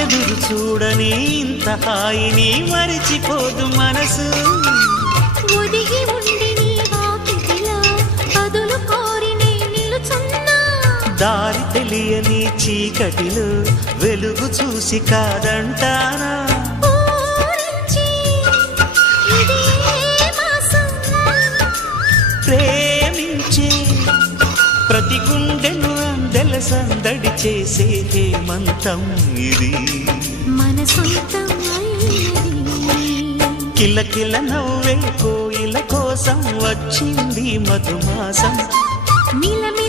ఎదురు చూడని ఇంత హాయిని మరిచిపోదు మనసు. ఒదిగి ఉండి నీ వాకిటిలో బదులు కోరి నే నిలుచున్నా. దారి తెలియని చీకటిలో వెలుగు చూసి కాదంటానా. ప్రేమించే ప్రతి గుండెను అందెల సందడి చేసే హేమంతం ఇది. మన సొంతం కిలకిల నవ్వే కోయిల కోసం వచ్చింది మధుమాసం. మిలమిల